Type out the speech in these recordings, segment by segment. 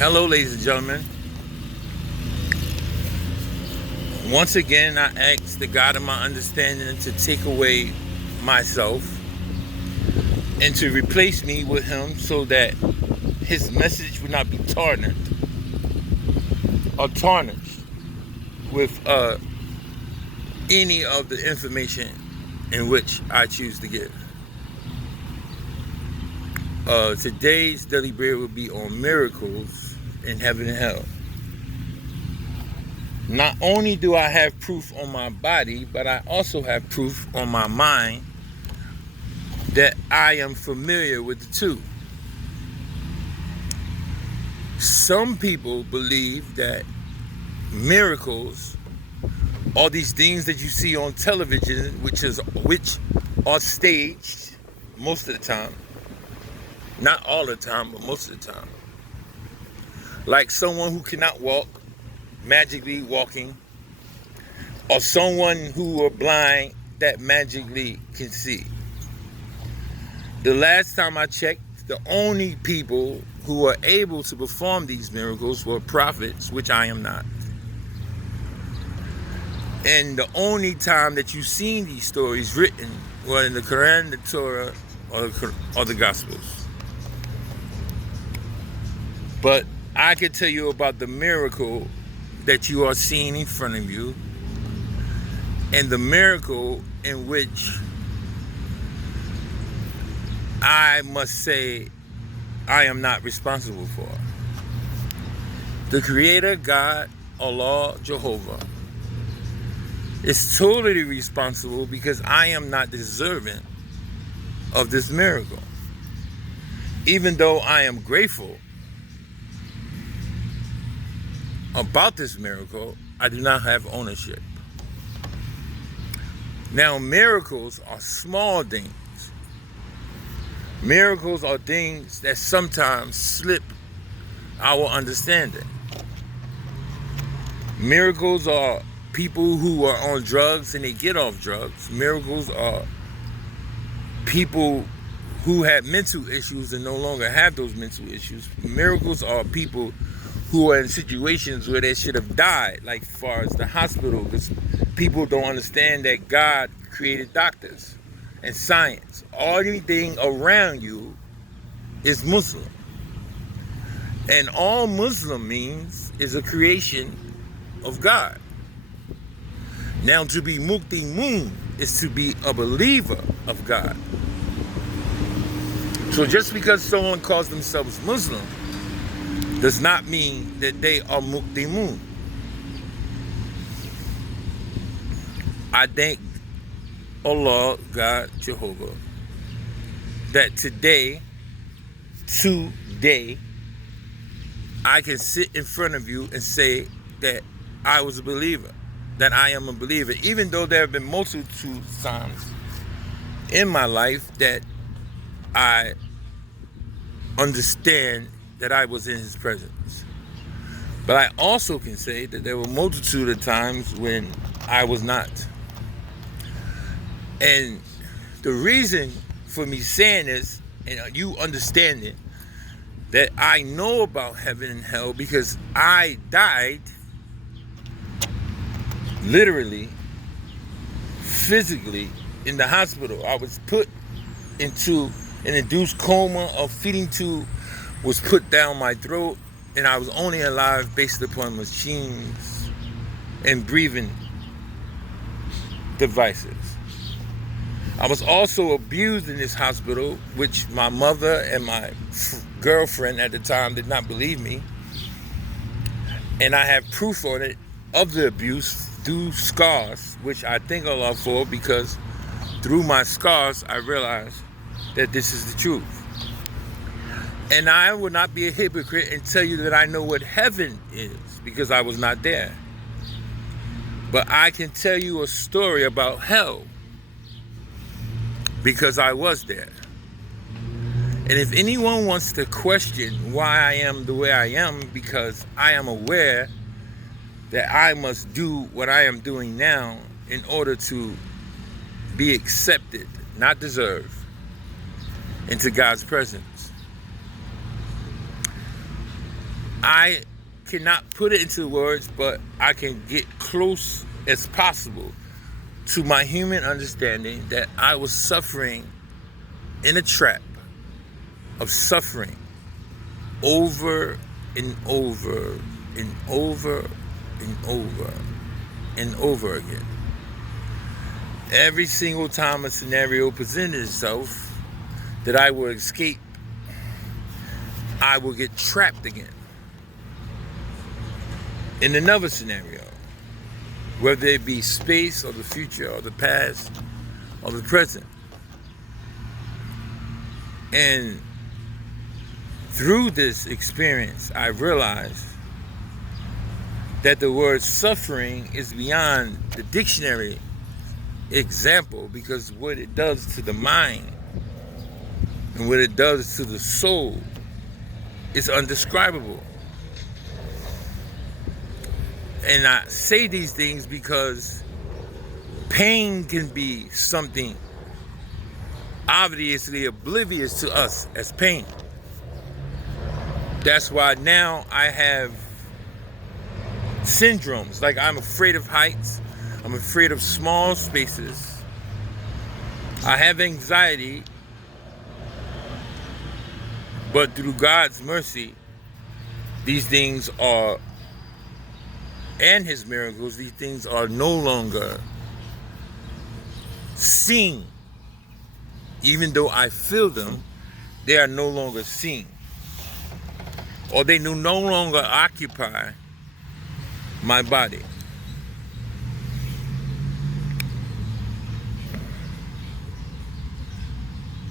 Hello, ladies and gentlemen. Once again, I ask the God of my understanding to take away myself and to replace me with Him so that His message would not be tarnished with any of the information in which I choose to give. Today's daily bread will be on miracles in heaven and hell. Not only do I have proof on my body, but I also have proof on my mind that I am familiar with the two. Some people believe that miracles are these things that you see on television, which are staged most of the time. Not all the time, but most of the time. Like someone who cannot walk, magically walking, or someone who are blind that magically can see. The last time I checked, the only people who were able to perform these miracles were prophets, which I am not. And the only time that you've seen these stories written were in the Quran, the Torah, or the Gospels. But I can tell you about the miracle that you are seeing in front of you, and the miracle in which I must say I am not responsible for. The Creator, God, Allah, Jehovah, is totally responsible because I am not deserving of this miracle. Even though I am grateful about this miracle, I do not have ownership. Now, miracles are small things. Miracles are things that sometimes slip our understanding. Miracles are people who are on drugs and they get off drugs. Miracles are people who had mental issues and no longer have those mental issues. Miracles are people who are in situations where they should have died, like as far as the hospital, because people don't understand that God created doctors and science. Everything around you is Muslim. And all Muslim means is a creation of God. Now, to be Muqtimun is to be a believer of God. So just because someone calls themselves Muslim does not mean that they are Muqtimun. I thank Allah, God, Jehovah, that today, I can sit in front of you and say that I was a believer, that I am a believer, even though there have been multitude times in my life that I understand that I was in His presence. But I also can say that there were multitude of times when I was not. And the reason for me saying this, and you understanding that I know about heaven and hell, because I died literally, physically in the hospital. I was put into an induced coma. A feeding tube was put down my throat, and I was only alive based upon machines and breathing devices. I was also abused in this hospital, which my mother and my girlfriend at the time did not believe me. And I have proof on it of the abuse through scars, which I thank Allah for, because through my scars, I realized that this is the truth. And I will not be a hypocrite and tell you that I know what heaven is, because I was not there. But I can tell you a story about hell, because I was there. And if anyone wants to question why I am the way I am, because I am aware that I must do what I am doing now in order to be accepted, not deserve, into God's presence. I cannot put it into words, but I can get close as possible to my human understanding that I was suffering in a trap of suffering over and over and over and over and over again. Every single time a scenario presented itself that I will escape, I will get trapped again in another scenario, whether it be space or the future or the past or the present. And through this experience, I realized that the word suffering is beyond the dictionary example, because what it does to the mind and what it does to the soul is undescribable. And I say these things because pain can be something obviously oblivious to us as pain. That's why now I have syndromes, like I'm afraid of heights, I'm afraid of small spaces, I have anxiety, but through God's mercy, these things are, and His miracles, these things are no longer seen. Even though I feel them, they are no longer seen. Or they no longer occupy my body.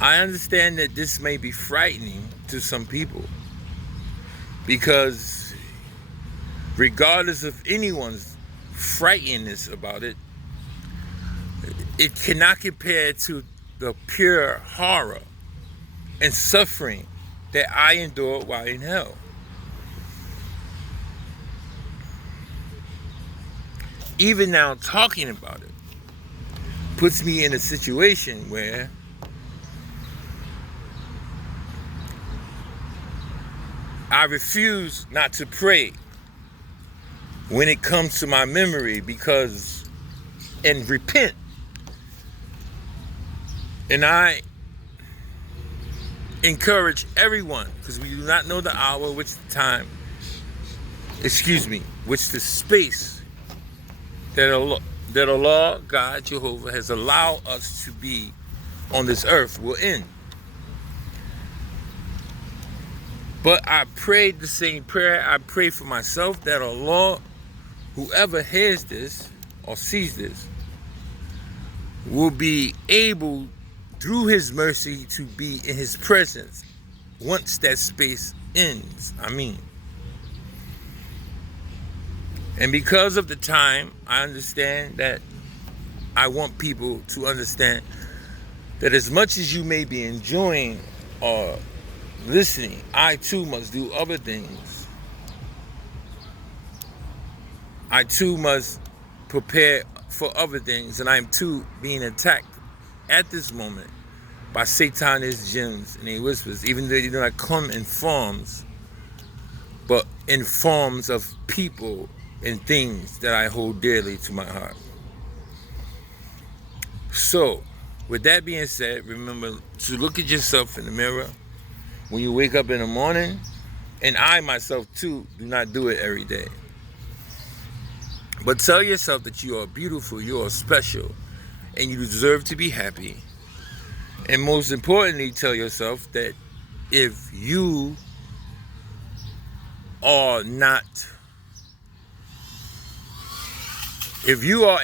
I understand that this may be frightening to some people, because regardless of anyone's frightenedness about it, it cannot compare to the pure horror and suffering that I endured while in hell. Even now talking about it puts me in a situation where I refuse not to pray when it comes to my memory, and repent. And I encourage everyone, because we do not know the hour, which the space that Allah, God, Jehovah, has allowed us to be on this earth will end. But I prayed the same prayer I pray for myself, that Allah, whoever hears this or sees this, will be able, through His mercy, to be in His presence once that space ends. And because of the time, I understand that I want people to understand that as much as you may be enjoying or listening, I too must do other things. I too must prepare for other things, and I am too being attacked at this moment by Satanist jinns and their whispers, even though they do not come in forms, but in forms of people and things that I hold dearly to my heart. So, with that being said, remember to look at yourself in the mirror when you wake up in the morning, and I myself too do not do it every day. But tell yourself that you are beautiful, you are special, and you deserve to be happy. And most importantly, tell yourself that if you are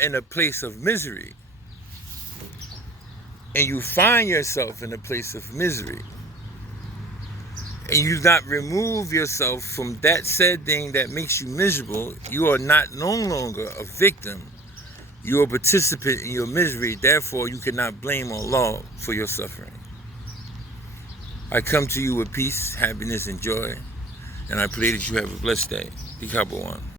in a place of misery, and you find yourself in a place of misery, and you not remove yourself from that said thing that makes you miserable, you are no longer a victim. You are a participant in your misery. Therefore, you cannot blame Allah for your suffering. I come to you with peace, happiness, and joy, and I pray that you have a blessed day. Decopbo 1.